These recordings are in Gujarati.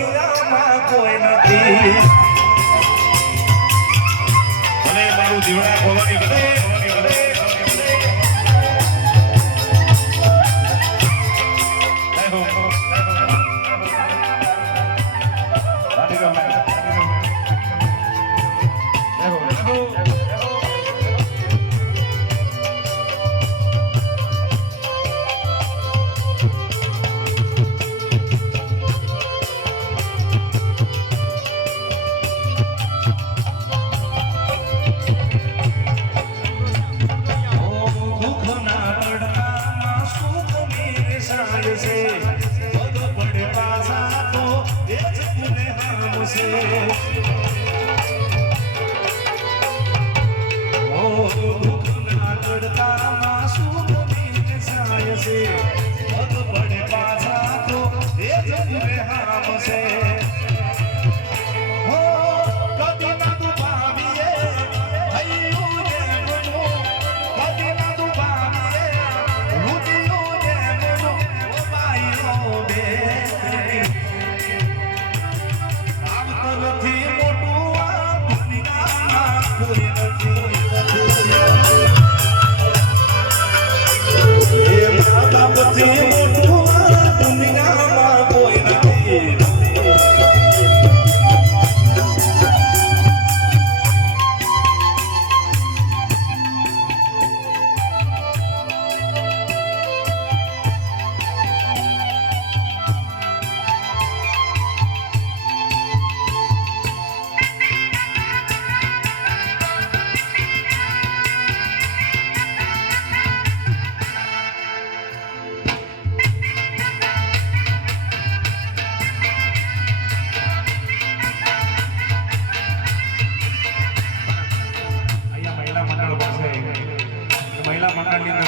દુનિયામાં કોઈ નથી. અને મારું જીવડા ખોલવાની બધે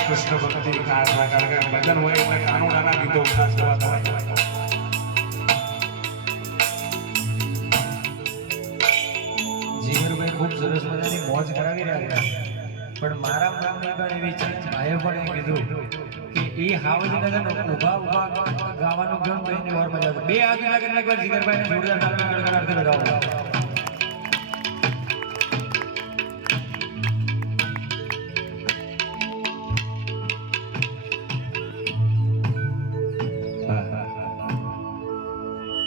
કૃષ્ણ ભક્તિ ખાસ કારણ કે ભજન હોય એટલે કાનુડાના ગીતો ખાસ ગાતા હોય. જીગરભાઈ ખૂબ સરસ મજાની મોજ કરાવી રહ્યા છે, પણ મારા મનમાં પણ એવી છે, ભાઈએ પણ કીધું કે એ હાવજને છે ને ઊભા ગાવાનું ગમ કહીને વાર મજા આવે. બે હાથ લાગીને એકવાર જીગરભાઈને જોરદાર તાળીઓ ગણગણાટથી બજાવો.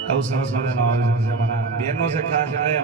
આવું સરસ મજાનો આયોજન છે. મને બેનો છે ખાસ એટલે